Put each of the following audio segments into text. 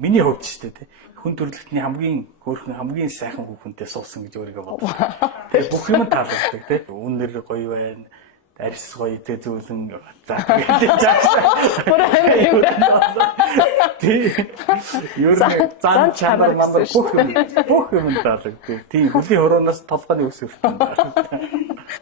миний хувьд ч тийм хүн төрөлхтний хамгийн хөөрхөн хамгийн сайхан хүүхэнтэй суусан гэж өөрийгөө бодлоо. Тэгээ бүх юм таалагддаг тийм. Үнээр гоё байна. Арьс гоё тэ зөөлөн за тэгээд юу зан чанар мандар бүх юм таалагддаг. Тийм хөлийн хөрөөнөөс толгойн өсвөртэй.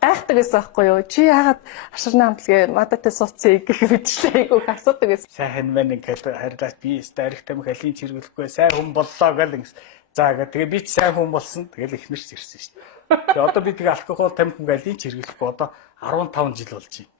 Гайхдаг гэсэн аахгүй юу? Чи яагаад аширны амтлагаа мадатай сууцсан гэх мэдчлээ айгу асуудаг гэсэн. Сайн мань ингээд харилаад би старих тамхи алийн чиргэлэхгүй сайн хүн боллоо гэл ингэ. За тэгээ би ч сайн хүн болсон. Тэгэл ихнэрч ирсэн шүү дээ. Тэгээ одоо би тэгээ алкогол тамхи алийн чиргэлэхгүй одоо 15 жил болж байна.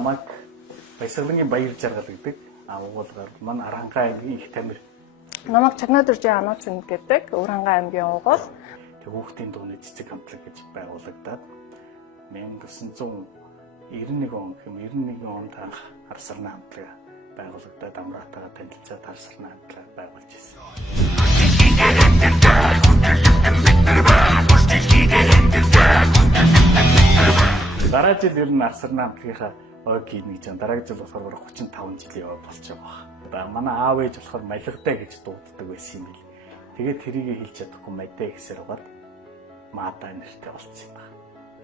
Намайг Баясгалангийн Баяр Жаргал гэдэг уугуулгаар манай Аранхай аймгийн их тамир. Намайг Чагнадүржийн Анууцэн гэдэг Уранхай аймгийн уугуул. Тэг хүүхдийн дууны цэцэг хамтлаг гэж байгуулагдаад 1991 он гэм 91 онд анх хар сарны хамтлаг байгуулагдаад Амраатайгаа танилцаад хар сарны хамтлаг байгуулж ирсэн. Дараа жил ер нь хар сарны хамтлагийнхаа ог гин гэж дараагийн жил болохоор 35 жилийн ог болж байгаа. Манай аав ээж болохоор малигтай гэж дууддаг байсан юм бил. Тэгээд тэрийг хэлж чадахгүй мадаа гэсээр угаад маада нэртэй болсон юм байна.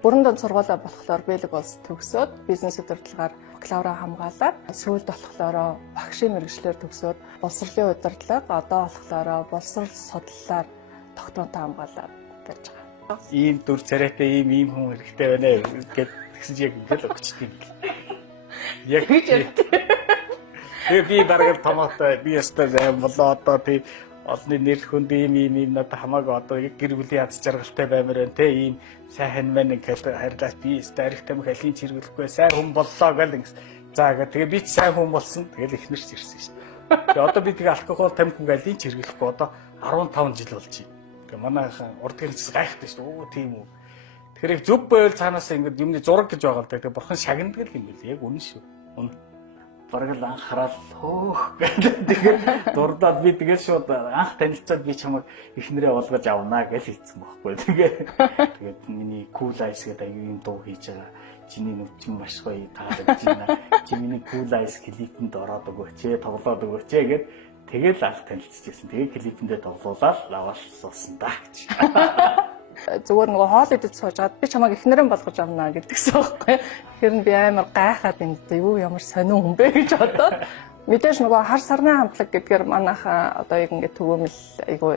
Бүрэн дунд сургуулаа болохоор Бэлэг улс төгсөөд бизнес удирдлагаар бакалавра хамгаалаад сүүлд болохоор багшийн мэргэжлэр төгсөөд боловсролын удирдлага одоо болохоор боловсрол судлалаар докторантаа хамгаалаад байж байгаа. Ийм дүр царайтай ийм хүн хэрэгтэй байна гэд тэгсэн яг ингээл өгчтэй. Яг би бараг томоотой би ястаа зам болоо одоо тийм олны нэр хүнд ийм надад хамаагүй одоо гэр бүлийн аз жаргалтай баймаар байна те ийм сайн мань ингээд харилаас би старих тамхи алийн чиргэлэхгүй сайн хүн боллоо гэл ингэ. За тэгээ би ч сайн хүн болсон тэгэл ихнэрч ирсэн шин. Тэгээ одоо би тэгээ алкогол тамхи алийн чиргэлэхгүй одоо 15 жил болж байна. Тэгээ манайхан урдгийн хэсэг гайхдаг шүү. Оо тийм үү. Тэгэхээр зөв байвал цаанаас ингээд юмны зураг гэж байгаа л да. Тэгээ бурхан шагнадаг юм байл. Яг үнэн шүү. Үнэн. Бараг л анхаарал хөөх гэдэг. Тэгээ дурдаад би тэгээ шууд анх танилцаад би чамайг эхнэрээ олгож авнаа гэж хэлсэн байхгүй. Тэгээд миний cool eyes гэдэг аюун дуу хийж байгаа. Чиний нүцэн маш гоё таалагдж байна. Чи миний cool eyes клипэнд ороод өгөөч, тоглоод өгөөч гэд тэгэл анх танилцчихсан. Тэгээ клипэндээ тоглуулаад лаваш суусан даа гэж. Зүгээр нөгөө хоол идэж суужгаад би чамайг эхнэрэн болгож авнаа гэдгсэн байхгүй. Тэгэхээр би амар гайхаад юм даа. Юу ямар сонин хүн бэ гэж бодоод мэдээж нөгөө хар сарны хамтлаг гэдгээр манайхаа одоо яг ингэ төгөөмөл айгу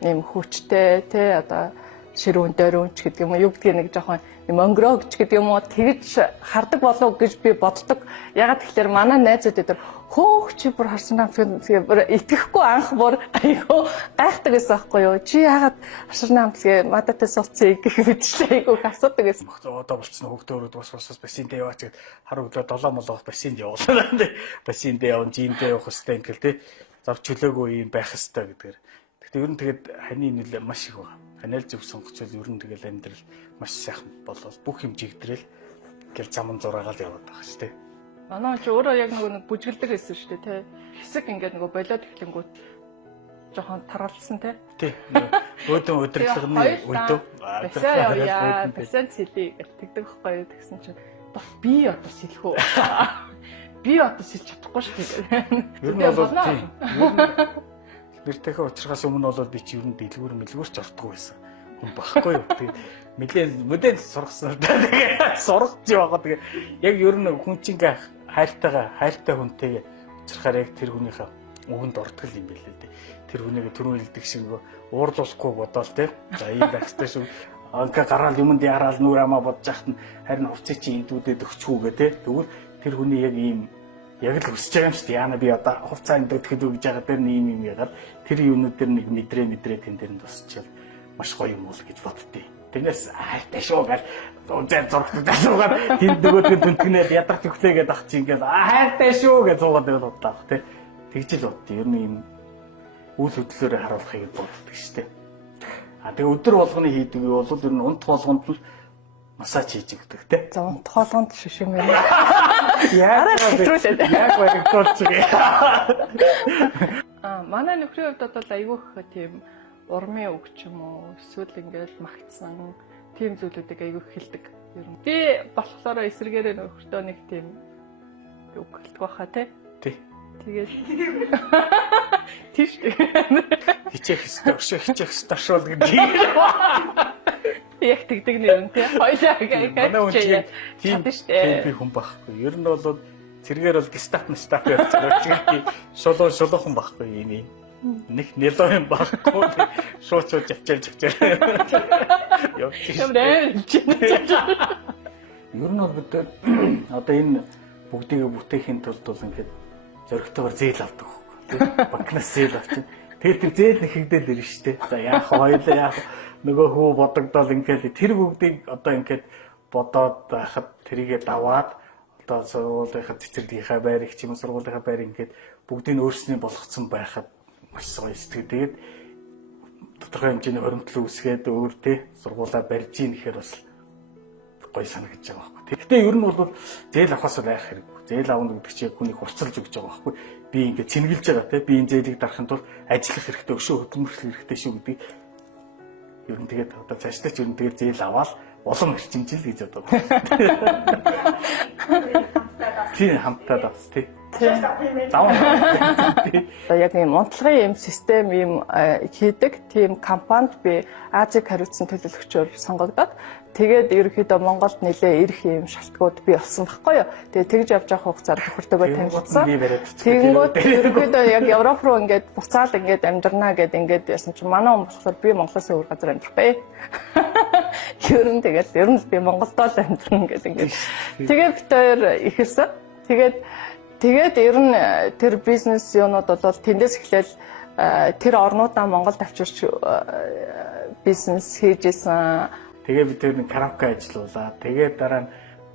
нэм хүчтэй те одоо ширүүн дөрөвч гэдэг юм уу юу гэдгийг нэг жоохон монгрогч гэдэг юм уу тэгж хардаг болов гэж би боддог. Ягаад тэгэхээр манай найзууд өдөр хөөх чи бүр харсан хамтлагт бүр итгэхгүй анх бүр айгу гайхдаг гэсэн аахгүй юу. Чи ягаад харсан хамтлагт мадатай сууцсан гэх мэдчлээ айгу асуудаг гэсэн. Одоо болцсон хөвгтөөрөд бас бассейнд яваач гэд хар өглөө 7 молоо бассейнд явуулаа. Бассейнд явна, жимдээ явах хэвээр ингээл тий. Зав чөлөөгүй юм байх хэвээр гэдгээр. Гэхдээ ер нь тэгээд ханы нэл маш их байна. Ханиал зөв сонгоцвол ер нь тэгэл амьдрал маш сайхан болол бүх юм жигдрэл гэл заман зураагаал яваад байгаа шүү дээ. Манай ч өөрөө яг нэг бүжгэлдэг байсан шүү дээ тий. Хэсэг ингээд нөгөө болоод эхлэнгүүт жоохон таргалсан тий. Тий. Өөдөө өдөртлөгний өдөө. Басан явъя. Басан сэлий гэдэг байхгүй тэгсэн чинь би одоо сэлэх үү? Би одоо сэлж чадахгүй шүү дээ. Ер нь бол тий. Нэртэйхээ уучрахаас өмнө бол би чи ер нь дэлгүүр ч ордгоо байсан. Хүн багхгүй юу. Тэгээ мэдэн сургасан. Тэгээ сургаж байгаа. Тэгээ яг ер нь хүн чинь хайртай хүнтэйгээ уучрахаар яг тэр хүнийхээ үгэнд ордог юм билээ дээ. Тэр хүнийг түрүү хэлдэг шиг уурлуулахгүй бодоол те. За ийм байхтай шүү. Анка гараал юмд яраал нүр амаа бодож яхад нь харин хувцас чи эндүүдэд өгчгүүгээ те. Тэгвэл тэр хүний яг ийм яг л өсөж байгаа юм шүү дээ. Яна би одоо хувцас эндүүд хэд өгж байгаа дээр ийм юм ягаад тэр юмнууд дээр нэг мэдрээ тэн дээр нь тусчаал маш гоё юм уу гэж боддتي. Тэрнээс хайртай шүү гал зүүн зургтад асуугаад тэнд нөгөөдгөө дүнтгэнээд ядарч өглөөгээд ах чи ингээд хайртай шүү гэж зуугаад байгаад бодлоо тий. Тэгж л бод. Ер нь юм үйл хөдлөлөөрөө харуулахыг боддог шүү дээ. Тэгээ өдөр болгоны хийдэг юу бол ер нь унт болгонд л массаж хийж өгдөг те. За унт болгонд шиш юм байна. Яг баригдуулж манай нөхрийн хувьд бол айгүйх тийм урмын үг ч юм уу эсвэл ингээл магтсан тийм зүйлүүдийг айгүйх хэлдэг. Ер нь би болохоор эсэргээрээ нөхөртөө нэг тийм үг хэлдэг байхаа те. Тий. Тэгээд тийш хичээх сташуул гэдэг. Яг тэгдэг нэр нь тий. Хоёлаа манай хүн тийм би хүн байхгүй. Ер нь бол зэрэгээр бол гестап явж байгаа. Шулуухан байхгүй юм. Нэг нэлоо юм байхгүй. Шууд авчаар. Ер нь бол бид одоо энэ бүгдийг бүтээхийн тулд бол ингээд зөрөгтэйгээр зээл авдаг байхгүй. Банкнаас зээл авчих. Тэгээд тэр зээл нэхэгдэл ирнэ шүү дээ. За яах хоёлаа нөгөө хүү бодогдол ингээд тэр бүгдийг одоо ингээд бодоод байхад тэрийгээ даваад одоо сургуулийнхаа цэцэрлэгийнхаа байрыг ч юм уу сургуулийнхаа байрыг ингээд бүгдийг өөрснөө болгоцсон байхад маш гоё сэтгэл. Тэгээд тодорхой хэмжээний хоримтлал үүсгээд өөр тэ сургуулаа барьж ийн гэхээр бас гоё санагдаж байгаа байхгүй. Гэхдээ ер нь бол зээл авахаас байх хэрэггүй. Зээл авах гэдэг чинь хүний хурцлж өгч байгаа байхгүй. Би ингээд цэнгэлж байгаа те. Би энэ зээлийг дарахын тулд ажиллах хэрэгтэй, өшөө хөдөлмөрлөх хэрэгтэй шүү гэдэг. Ер нь тэгээд одоо цаашдаа ч ер нь тэгээд зээл аваад улам хэрчимжил гэж бодоод байна. Тийм хамтдаа бас тий. Яг ийм унтлагын ийм систем ийм хийдэг тийм компанид би Азийг хариуцсан төлөөлөгчөөр сонгогдоод тэгээд ерөнхийдөө Монголд нэлээ ирэх ийм шалтгууд би олсон байхгүй юу. Тэгээд тэгж явж явах хугацаар нөхөртөөгөө танилцсан. Тэгэнгүүт ерөнхийдөө яг Европ руу ингээд буцаал ингээд амьдрнаа гэд ингээд яасан чи манай хүн болохоор би Монголоос өөр газар амьдрах бай. Ер нь би Монголдоо л амьдрна гэд ингээд. Тэгээд бид хоёр ихэлсэн. Тэгээд ер нь тэр бизнес юунууд бол тэндээс эхлээл тэр орнуудаа Монголд авчирч бизнес хийжсэн. Тэгээ бид тэр караоке ажиллуулаа. Тэгээ дараа нь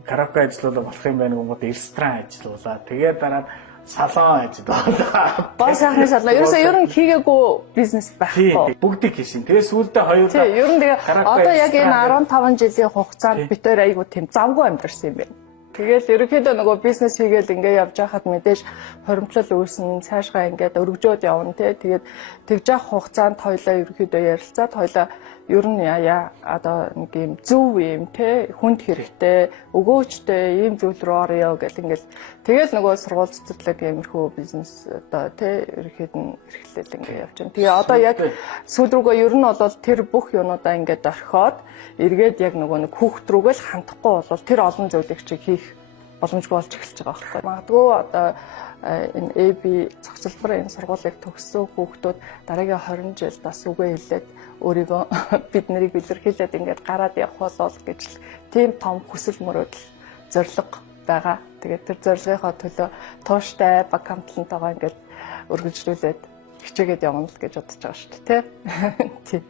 караоке ажиллуулаа болох юм байна гомод ресторан ажиллуулаа. Тэгээ дараа нь салон ажиллуулаа. Бос сайхны салон. Ер нь хийгээгүй бизнес байхгүй. Бүгдийг хийсэн. Тэгээ сүүлдээ хоёулаа. Тийм, ер нь тэгээ одоо яг энэ 15 жилийн хугацаанд бид хоёр айгуу тийм завгүй амьдэрсэн юм байна. Тэгэл ерөнхийдөө нөгөө бизнес хийгээл ингээд явж байхад мэдээж хоримтлал үүснэ, цаашгаа ингээд өргөжөөд явна тий. Тэгээд тэгж явах хугацаанд хоёлаа ерөнхийдөө ярилцаад хоёлаа ер нь одоо нэг юм зөв юм тий, хүнд хэрэгтэй, өгөөжтэй ийм зүйл рүү орё гэл ингээд тэгэл нөгөө сургууль цэцэрлэг иймэрхүү бизнес одоо тий ерөнхийдөө эрхлэл ингээд явж байна. Тэгээ одоо яг сүүл рүүгээ ер нь бол тэр бүх юунуудаа ингээд орхиод эргээд яг нөгөө нэг хүүхд рүүгээ л хандахгүй бол тэр олон зүйлийг чи хийх боломжгүй болж эхэлж байгаа байхгүй. Магадгүй одоо энэ AB зохицолбор энэ сургуулийг төгссөн хүүхдүүд дараагийн 20 жил бас үгээ хэлээд өөрийгөө бид нарыг илэрхийлээд ингээд гараад явах болол гэж тийм том хүсэл мөрөөдөл зориг байгаа. Тэгээд тэр зорилгынхоо төлөө тууштай баг хамтлантайгаа ингээд өргөжлүүлээд хичээгээд явна л гэж бодож байгаа шүү дээ тий.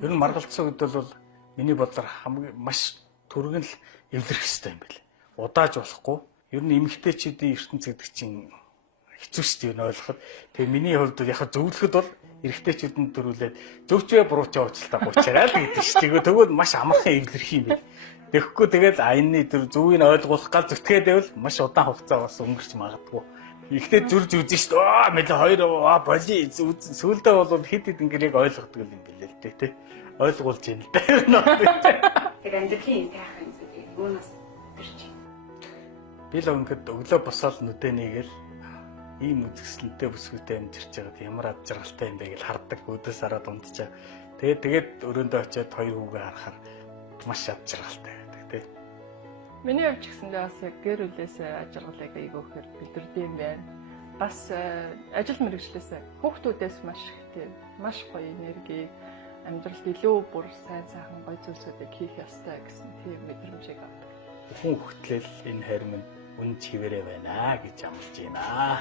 Ер нь маргалцсан үед бол миний бодлоор хамгийн маш түргэн л эвлэрэх хэрэгтэй юм байна. Удааж болохгүй. Ер нь эмэгтэйчүүдийн ертөнц гэдэг чинь хэцүү шүү дээ ойлгоход. Тэгээ миний хувьд яг зөвлөхөд бол эрэгтэйчүүдэнд төрүүлээд зөвчвэ буруучаа уучлалтаа буучаарай л гэдэг шүү дээ. Тэгвэл маш амархан эвлэрэх юм байна. Тэгэхгүй тэгээд аянны тэр зөвийг ойлгуулах гал зүтгээд байвал маш удаан хугацаа бас өнгөрч магадгүй. Ихтэй зүрж үзэн шүү дээ. Мэлээ хоёр боли сүүлдээ бол хэд хэд ингээд яг ойлгодог юм билээ л дээ тий. Ойлгуулж юм л дээ. Тэр амьдралын сайхан зүйлийг юунаас төрч. Би л ингээд өглөө босоод нүдэ нэгээл ийм үзэсгэлэнтэй бүсгүйтэй амьдэрч байгаад ямар ад жаргалтай юм бэ гэж хардаг өдөөс хараад унтчаа. Тэгээд өрөөндөө очиод хоёр хүүгээ харахаар маш ад жаргалтай байдаг тий. Миний хувьд ч гэсэндээ бас яг гэр бүлээс ад жаргалыг айгүйхээр бэлдэрдэг юм байна. Бас ажил мэргэжлээс хүүхдүүдээс маш их тийм маш гоё энерги амьдралд илүү бүр сайн гоё зүйлсүүдийг хийх ёстой гэсэн тийм мэдрэмжийг авдаг. Хүн хөтлөл энэ харим нь үн чивэрэ байна гэж амлаж байна.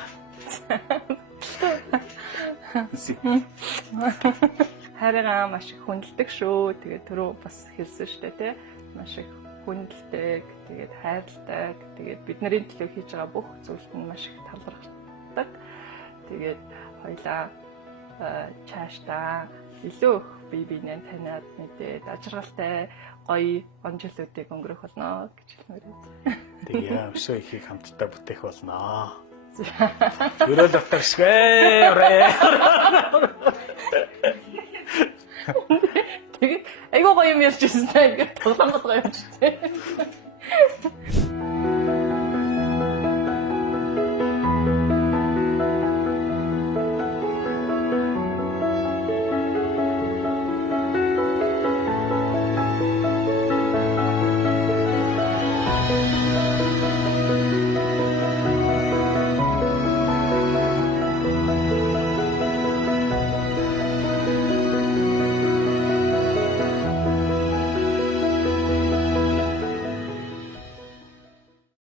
Харин маш их хүндэлдэг шүү. Тэгээд түрүү бас хэлсэн шүү дээ тий. Маш их хүндэлдэг, тэгээд хайрладаг, тэгээд бидний төлөө хийж байгаа бүх зүйлд нь маш их талархдаг. Тэгээд хоёлаа цаашдаа илүү их бие биенээ таниад мэдээд ажиргалтай гоё он жилүүдийг өнгөрөх болно гэж хэлмээр байна. Тэгээ өшөө ихийг хамтдаа бүтээх болно. Өрөөл дотогшгүй. Тэгээд айгуу гоё юм ярьж ирсэн. Ингээд тоглоомод гоё юм чи.